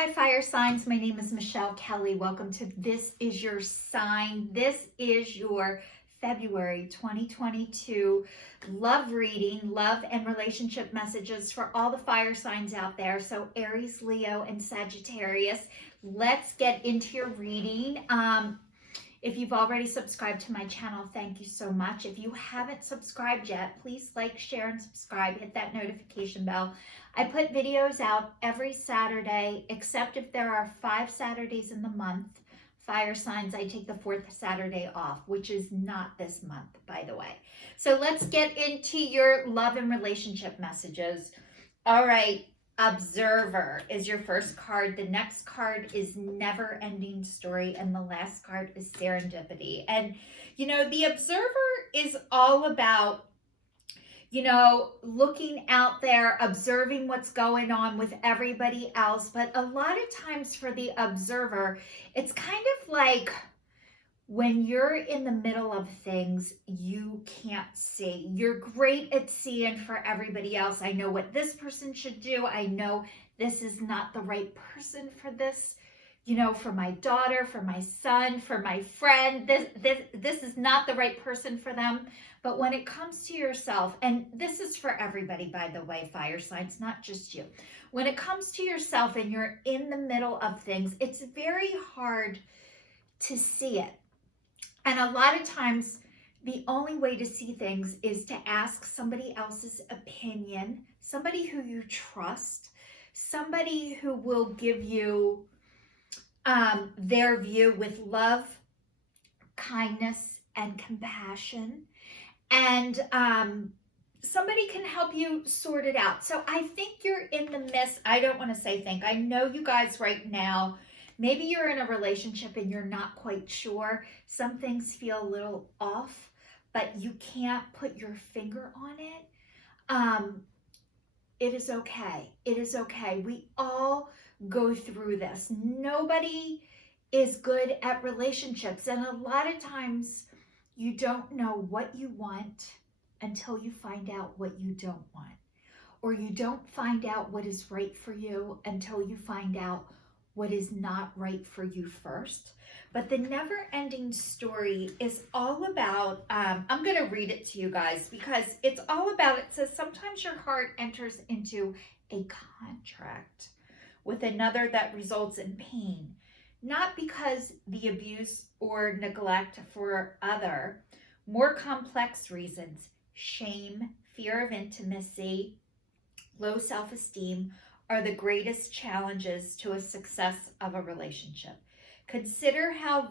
Hi, fire signs. My name is Michelle Kelly. Welcome to This Is Your Sign. This is your February 2022 love reading, love and relationship messages for all the fire signs out there. So Aries, Leo, and Sagittarius. Let's get into your reading. If you've already subscribed to my channel, thank you so much. If you haven't subscribed yet, please like, share, and subscribe. Hit that notification bell. I put videos out every Saturday, except if there are 5 Saturdays in the month. Fire signs, I take the 4th Saturday off, which is not this month, by the way. So let's get into your love and relationship messages. All right. Observer is your first card. The next card is Never Ending Story, and the last card is Serendipity. And the observer is all about looking out there, observing what's going on with everybody else. But a lot of times for the observer, it's kind of like when you're in the middle of things, you can't see. You're great at seeing for everybody else. I know what this person should do. I know this is not the right person for this, for my daughter, for my son, for my friend. This is not the right person for them. But when it comes to yourself, and this is for everybody, by the way, fire signs, not just you. When it comes to yourself and you're in the middle of things, it's very hard to see it. And a lot of times, the only way to see things is to ask somebody else's opinion, somebody who you trust, somebody who will give you their view with love, kindness, and compassion. And somebody can help you sort it out. So I think you're in the midst. I don't want to say think. I know you guys right now, maybe you're in a relationship and you're not quite sure. Some things feel a little off, but you can't put your finger on it. It is okay. It is okay. We all go through this. Nobody is good at relationships. And a lot of times you don't know what you want until you find out what you don't want. Or you don't find out what is right for you until you find out what is not right for you first. But the never-ending story is all about, I'm going to read it to you guys because it's all about, it says sometimes your heart enters into a contract with another that results in pain, not because the abuse or neglect for other, more complex reasons, shame, fear of intimacy, low self-esteem, are the greatest challenges to a success of a relationship. Consider how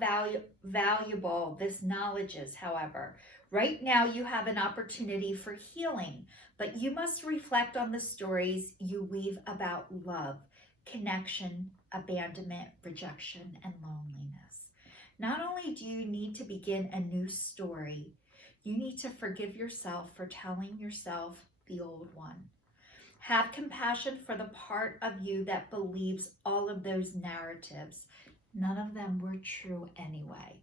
valuable this knowledge is, however. Right now, you have an opportunity for healing, but you must reflect on the stories you weave about love, connection, abandonment, rejection, and loneliness. Not only do you need to begin a new story, you need to forgive yourself for telling yourself the old one. Have compassion for the part of you that believes all of those narratives. None of them were true anyway.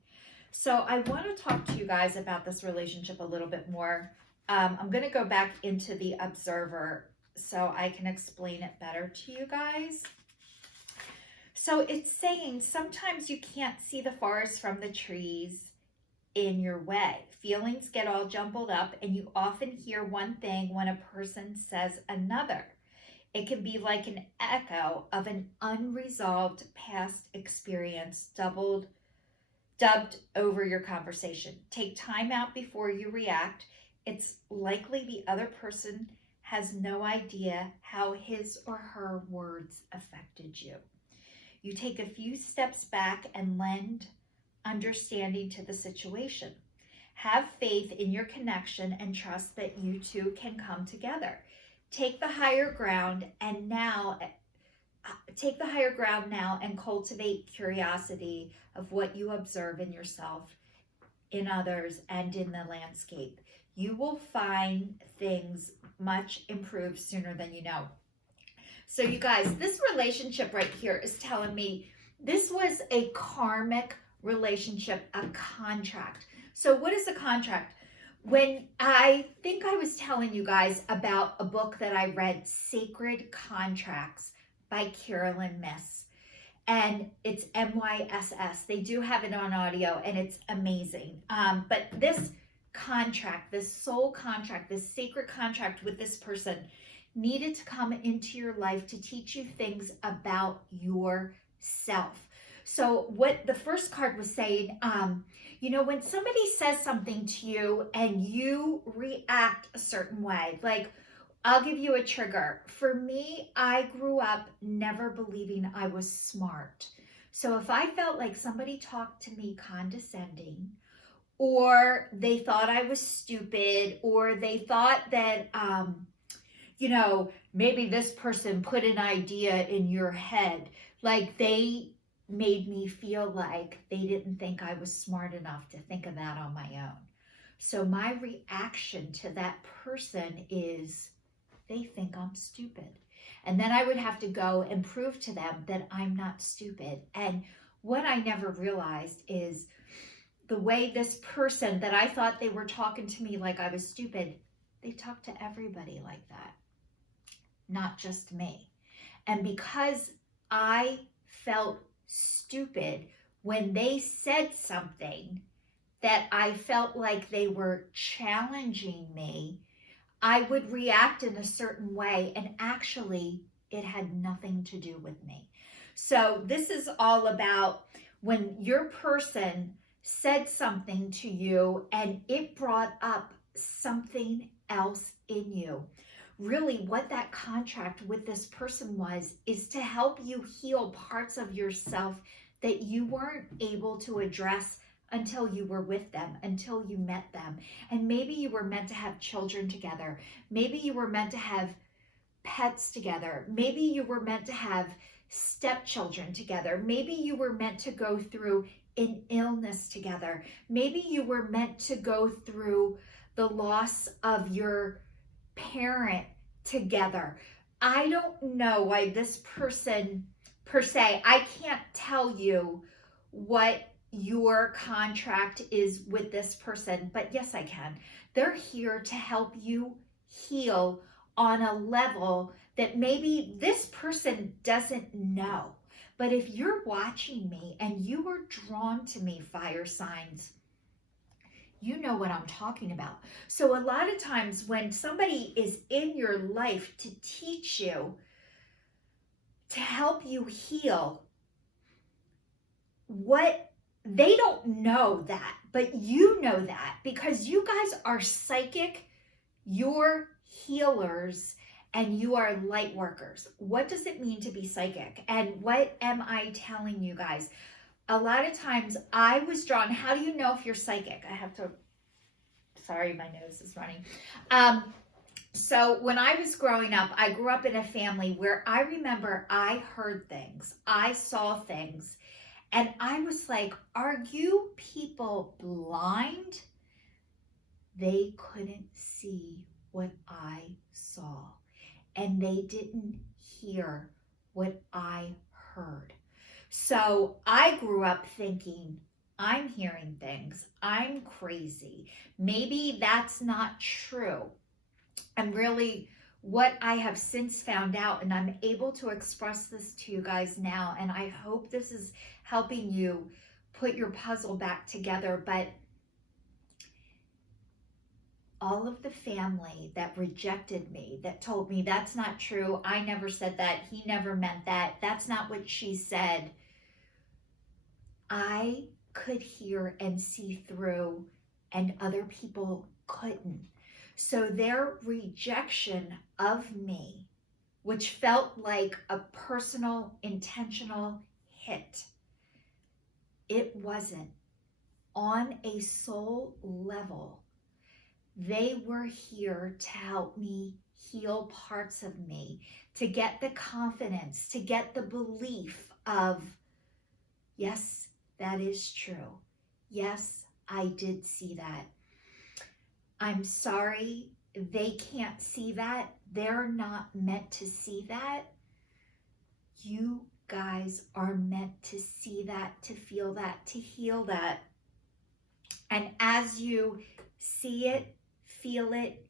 So I want to talk to you guys about this relationship a little bit more. I'm going to go back into the observer so I can explain it better to you guys. So it's saying sometimes you can't see the forest from the trees in your way. Feelings get all jumbled up and you often hear one thing when a person says another. It can be like an echo of an unresolved past experience dubbed over your conversation. Take time out before you react. It's likely the other person has no idea how his or her words affected you. You take a few steps back and lend understanding to the situation. Have faith in your connection and trust that you two can come together. Take the higher ground now and cultivate curiosity of what you observe in yourself, in others, and in the landscape. You will find things much improved sooner than you know. So you guys, this relationship right here is telling me this was a karmic relationship, a contract. So what is a contract? When I think I was telling you guys about a book that I read, Sacred Contracts by Carolyn Myss. and it's MYSS. They do have it on audio, and it's amazing. But this contract, this soul contract, this sacred contract with this person needed to come into your life to teach you things about yourself. So what the first card was saying, when somebody says something to you and you react a certain way, like, I'll give you a trigger. For me, I grew up never believing I was smart. So if I felt like somebody talked to me condescending, or they thought I was stupid, or they thought that, maybe this person put an idea in your head, like they made me feel like they didn't think I was smart enough to think of that on my own. So my reaction to that person is, they think I'm stupid. And then I would have to go and prove to them that I'm not stupid. And what I never realized is the way this person that I thought they were talking to me like I was stupid, they talk to everybody like that, not just me. And because I felt stupid when they said something that I felt like they were challenging me, I would react in a certain way, and actually it had nothing to do with me. So this is all about when your person said something to you and it brought up something else in you. Really, what that contract with this person was is to help you heal parts of yourself that you weren't able to address until you were with them, until you met them. And maybe you were meant to have children together. Maybe you were meant to have pets together. Maybe you were meant to have stepchildren together. Maybe you were meant to go through an illness together. Maybe you were meant to go through the loss of your parent together. I don't know why this person per se, I can't tell you what your contract is with this person, but yes, I can. They're here to help you heal on a level that maybe this person doesn't know. But if you're watching me and you were drawn to me, fire signs, you know what I'm talking about. So a lot of times when somebody is in your life to teach you, to help you heal, what they don't know that, but you know that because you guys are psychic, you're healers, and you are light workers. What does it mean to be psychic? And what am I telling you guys? A lot of times I was drawn, how do you know if you're psychic? Sorry, my nose is running. So when I was growing up, I grew up in a family where I remember I heard things, I saw things, and I was like, are you people blind? They couldn't see what I saw, and they didn't hear what I heard. So I grew up thinking, I'm hearing things, I'm crazy. Maybe that's not true. And really, what I have since found out, and I'm able to express this to you guys now, and I hope this is helping you put your puzzle back together, but all of the family that rejected me, that told me that's not true, I never said that, he never meant that, that's not what she said, I could hear and see through, and other people couldn't. So their rejection of me, which felt like a personal, intentional hit, it wasn't. On a soul level, they were here to help me heal parts of me, to get the confidence, to get the belief of, yes, that is true. Yes, I did see that. I'm sorry, they can't see that. They're not meant to see that. You guys are meant to see that, to feel that, to heal that. And as you see it, feel it,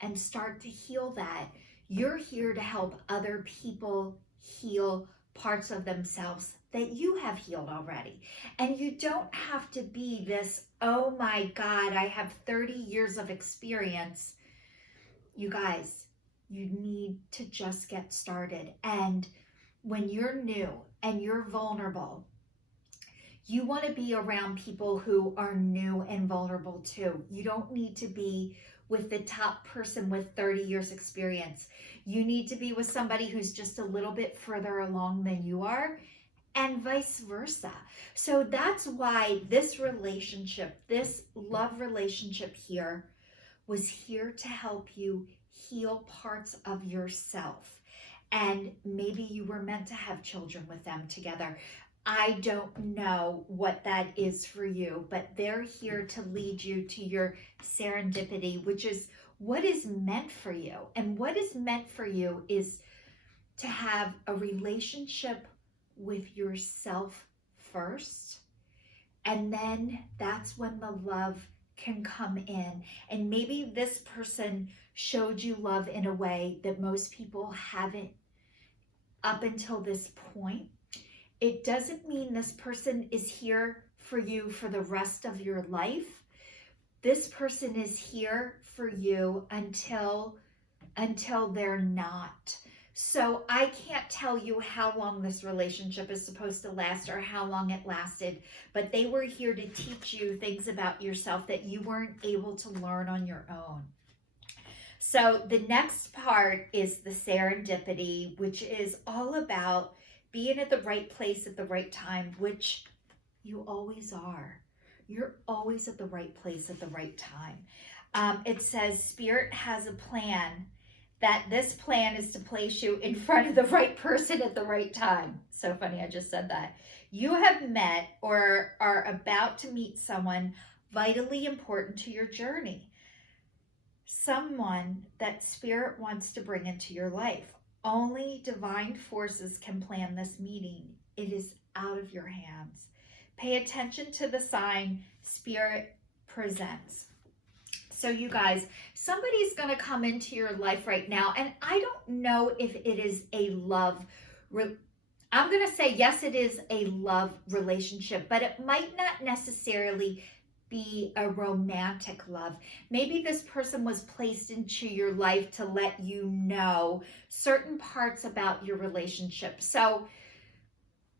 and start to heal that, you're here to help other people heal parts of themselves that you have healed already. And you don't have to be this, oh my God, I have 30 years of experience. You guys, you need to just get started. And when you're new and you're vulnerable, you want to be around people who are new and vulnerable too. You don't need to be with the top person with 30 years experience. You need to be with somebody who's just a little bit further along than you are, and vice versa. So that's why this relationship, this love relationship here, was here to help you heal parts of yourself. And maybe you were meant to have children with them together. I don't know what that is for you, but they're here to lead you to your serendipity, which is what is meant for you. And what is meant for you is to have a relationship with yourself first. And then that's when the love can come in. And maybe this person showed you love in a way that most people haven't up until this point. It doesn't mean this person is here for you for the rest of your life. This person is here for you until they're not. So I can't tell you how long this relationship is supposed to last or how long it lasted, but they were here to teach you things about yourself that you weren't able to learn on your own. So the next part is the serendipity, which is all about being at the right place at the right time, which you always are. You're always at the right place at the right time. It says Spirit has a plan, that this plan is to place you in front of the right person at the right time. So funny, I just said that. You have met or are about to meet someone vitally important to your journey. Someone that Spirit wants to bring into your life. Only divine forces can plan this meeting. It is out of your hands. Pay attention to the sign Spirit presents. So you guys, somebody's going to come into your life right now, and I don't know if it is a love. I'm going to say yes, it is a love relationship, but it might not necessarily be a romantic love. Maybe this person was placed into your life to let you know certain parts about your relationship. So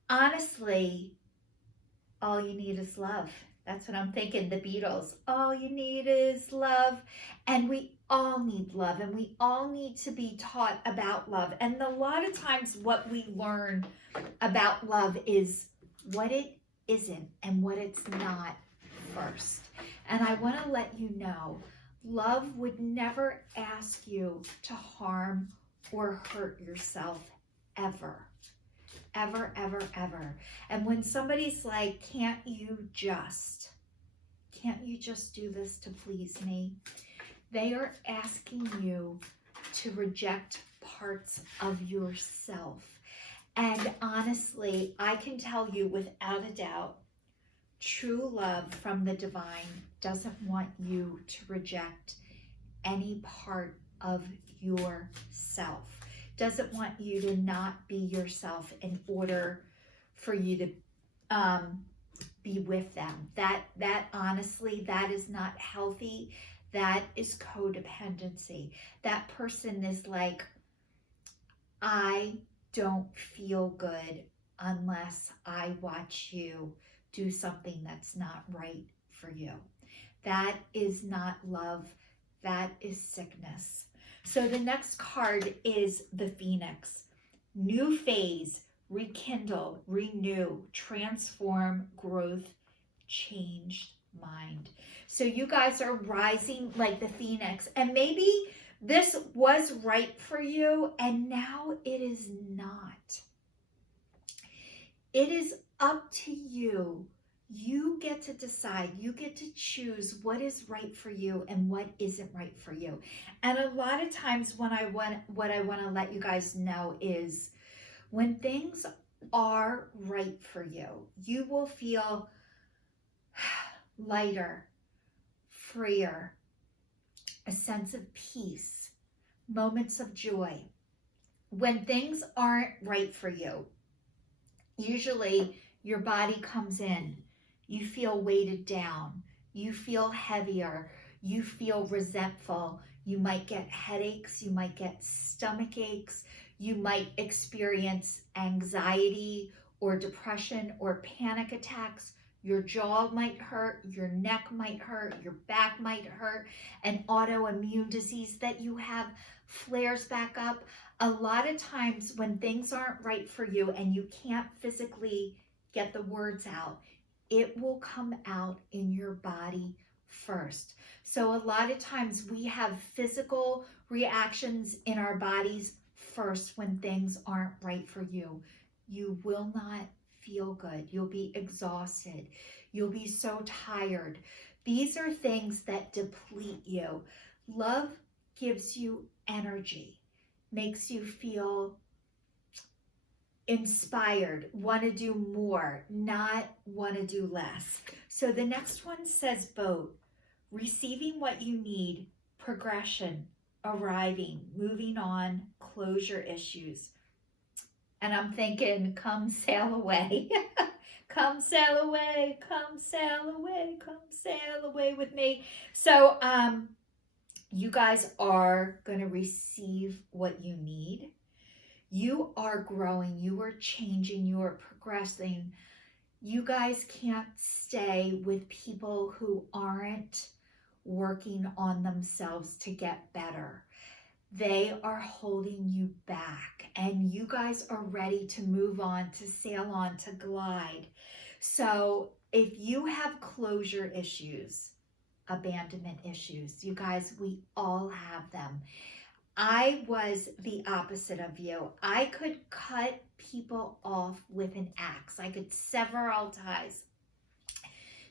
honestly, all you need is love. That's what I'm thinking, the Beatles. All you need is love. And we all need love, and we all need to be taught about love. And a lot of times what we learn about love is what it isn't and what it's not first. And I want to let you know, love would never ask you to harm or hurt yourself ever. Ever, ever, ever. And when somebody's like, can't you just do this to please me? They are asking you to reject parts of yourself. And honestly, I can tell you without a doubt, true love from the divine doesn't want you to reject any part of yourself. Doesn't want you to not be yourself in order for you to be with them. That honestly, that is not healthy. That is codependency. That person is like, I don't feel good unless I watch you do something that's not right for you. That is not love. That is sickness. So the next card is the Phoenix. New phase, rekindle, renew, transform, growth, changed mind. So you guys are rising like the Phoenix, and maybe this was right for you and now it is not. It is up to you. You get to decide, you get to choose what is right for you and what isn't right for you. And a lot of times what I want to let you guys know is when things are right for you, you will feel lighter, freer, a sense of peace, moments of joy. When things aren't right for you, Usually your body comes in, you feel weighted down, you feel heavier, you feel resentful, you might get headaches, you might get stomach aches, you might experience anxiety or depression or panic attacks. Your jaw might hurt, your neck might hurt, your back might hurt, an autoimmune disease that you have flares back up. A lot of times when things aren't right for you and you can't physically get the words out, it will come out in your body first. So a lot of times we have physical reactions in our bodies first when things aren't right for you. You will not feel good. You'll be exhausted. You'll be so tired. These are things that deplete you. Love gives you energy, makes you feel inspired, want to do more, not want to do less. So the next one says boat, receiving what you need, progression, arriving, moving on, closure issues. And I'm thinking, come sail away. Come sail away, come sail away, come sail away with me. So you guys are going to receive what you need. You are growing, you are changing, you are progressing. You guys can't stay with people who aren't working on themselves to get better. They are holding you back, and you guys are ready to move on, to sail on, to glide. So if you have closure issues, abandonment issues, you guys, we all have them. I was the opposite of you. I could cut people off with an axe. I could sever all ties.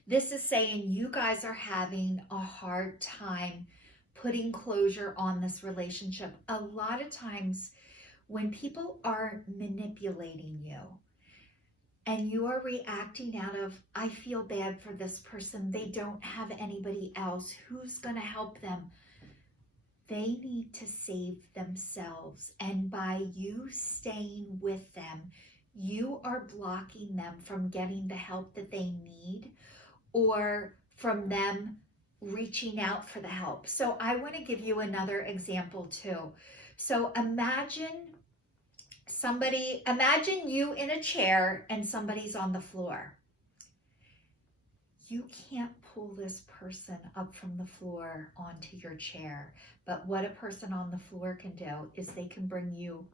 This is saying you guys are having a hard time putting closure on this relationship. A lot of times when people are manipulating you and you are reacting out of, I feel bad for this person, they don't have anybody else, who's going to help them? They need to save themselves. And by you staying with them, you are blocking them from getting the help that they need or from them reaching out for the help. So I want to give you another example too. So imagine you in a chair and somebody's on the floor. You can't pull this person up from the floor onto your chair. But what a person on the floor can do is they can bring you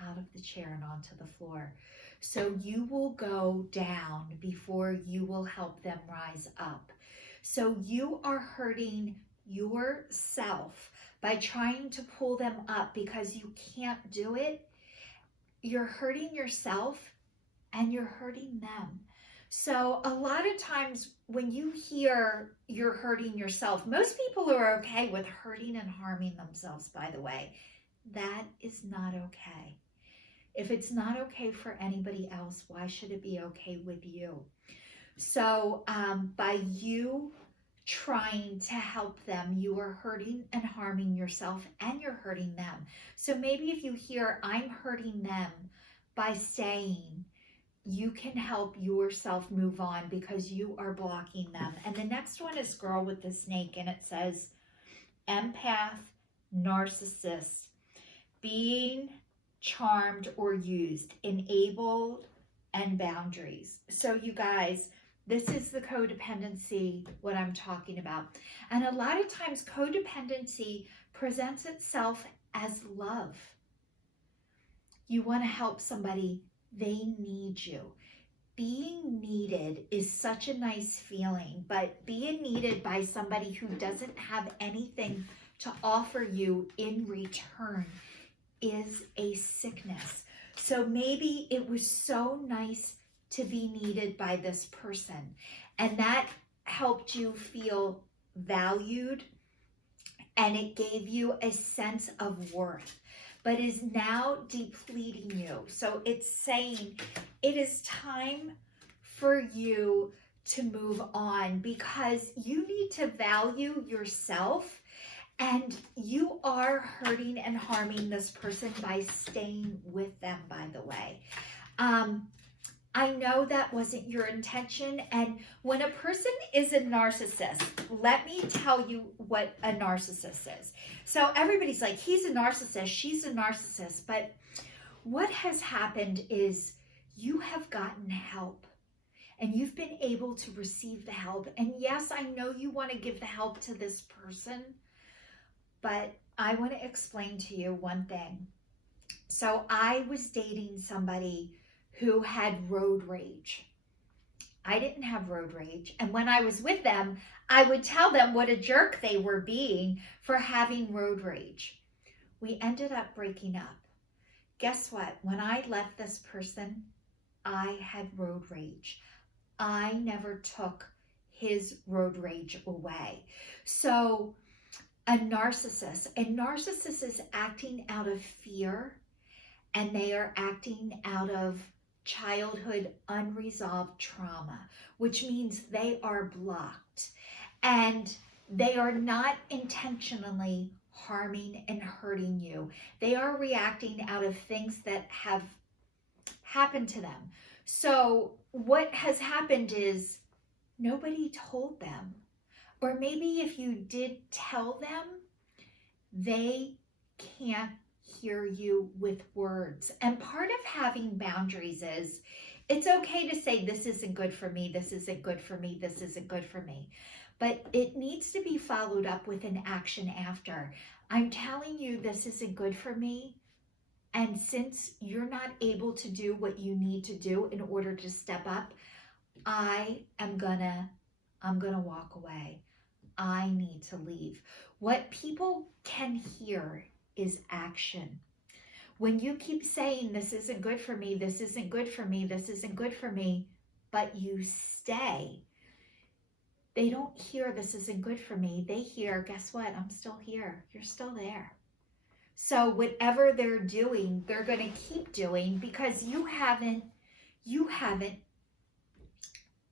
out of the chair and onto the floor. So you will go down before you will help them rise up. So you are hurting yourself by trying to pull them up because you can't do it. You're hurting yourself and you're hurting them. So a lot of times when you hear you're hurting yourself, most people are okay with hurting and harming themselves, by the way. That is not okay. If it's not okay for anybody else, why should it be okay with you? So by you trying to help them, you are hurting and harming yourself and you're hurting them. So maybe if you hear I'm hurting them by staying, you can help yourself move on because you are blocking them. And the next one is Girl with the Snake, and it says empath, narcissist, being charmed or used, enabled, and boundaries. So you guys, this is the codependency, what I'm talking about. And a lot of times codependency presents itself as love. You want to help somebody, they need you. Being needed is such a nice feeling, but being needed by somebody who doesn't have anything to offer you in return is a sickness. So maybe it was so nice to be needed by this person, and that helped you feel valued, and it gave you a sense of worth, but is now depleting you. So it's saying it is time for you to move on because you need to value yourself, and you are hurting and harming this person by staying with them, by the way. I know that wasn't your intention. And when a person is a narcissist, let me tell you what a narcissist is. So everybody's like, he's a narcissist, she's a narcissist. But what has happened is you have gotten help and you've been able to receive the help. And yes, I know you want to give the help to this person, but I want to explain to you one thing. So I was dating somebody who had road rage. I didn't have road rage. And when I was with them, I would tell them what a jerk they were being for having road rage. We ended up breaking up. Guess what? When I left this person, I had road rage. I never took his road rage away. So a narcissist is acting out of fear, and they are acting out of childhood unresolved trauma, which means they are blocked and they are not intentionally harming and hurting you. They are reacting out of things that have happened to them. So what has happened is nobody told them, or maybe if you did tell them, they can't hear you with words. And part of having boundaries is it's okay to say, this isn't good for me, this isn't good for me, this isn't good for me. But it needs to be followed up with an action after. I'm telling you this isn't good for me. And since you're not able to do what you need to do in order to step up, I'm gonna walk away. I need to leave. What people can hear is action. When you keep saying, this isn't good for me, this isn't good for me, this isn't good for me, but you stay, they don't hear this isn't good for me. They hear, guess what? I'm still here. You're still there. So whatever they're doing, they're going to keep doing because you haven't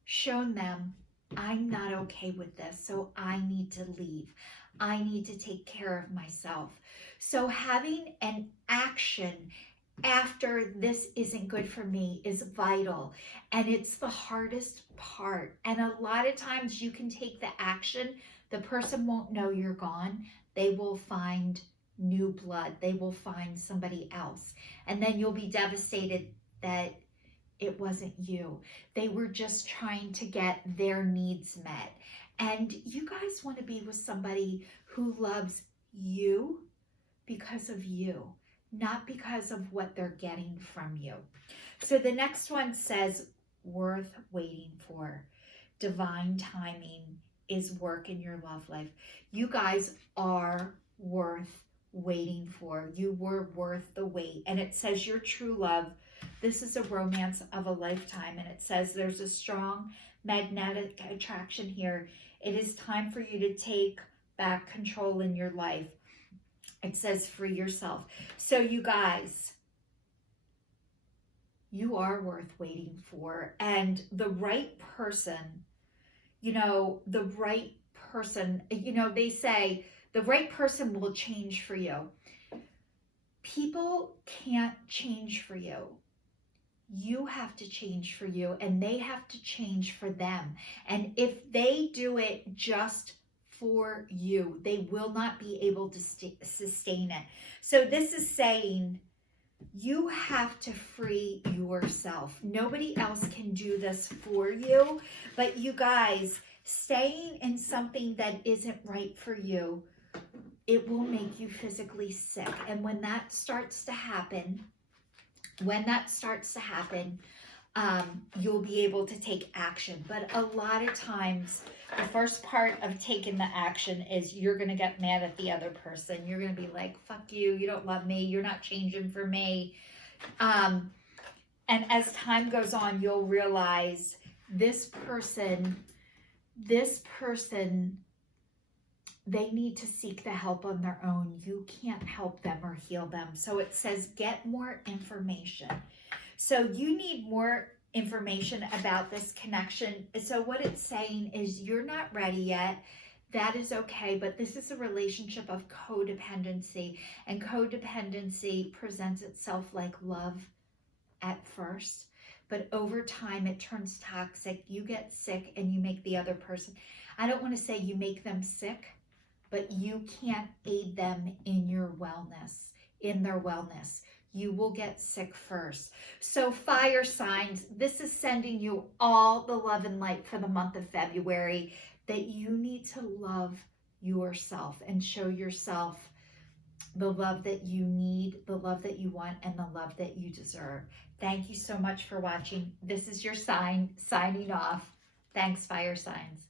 shown them, I'm not okay with this, so I need to leave. I need to take care of myself. So having an action after this isn't good for me is vital, and it's the hardest part. And a lot of times you can take the action, the person won't know you're gone. They will find new blood. They will find somebody else. And then you'll be devastated that it wasn't you. They were just trying to get their needs met. And you guys want to be with somebody who loves you because of you, not because of what they're getting from you. So the next one says, worth waiting for. Divine timing is work in your love life. You guys are worth waiting for. You were worth the wait. And it says your true love, this is a romance of a lifetime. And it says there's a strong magnetic attraction here. It is time for you to take back control in your life. It says free yourself. So you guys, you are worth waiting for. And the right person, the right person, they say the right person will change for you. People can't change for you. You have to change for you, and they have to change for them. And if they do it just for you, they will not be able to sustain it. So this is saying you have to free yourself. Nobody else can do this for you. But you guys, staying in something that isn't right for you, it will make you physically sick. And when that starts to happen, you'll be able to take action. But a lot of times, the first part of taking the action is you're going to get mad at the other person. You're going to be like, fuck you, you don't love me, you're not changing for me. And as time goes on, you'll realize this person, they need to seek the help on their own. You can't help them or heal them. So it says get more information. So you need more information about this connection. So what it's saying is you're not ready yet. That is okay, but this is a relationship of codependency, and codependency presents itself like love at first, but over time it turns toxic. You get sick and you make the other person, I don't want to say you make them sick, but you can't aid them in your wellness, in their wellness. You will get sick first. So fire signs, this is sending you all the love and light for the month of February, that you need to love yourself and show yourself the love that you need, the love that you want, and the love that you deserve. Thank you so much for watching. This is your sign signing off. Thanks, fire signs.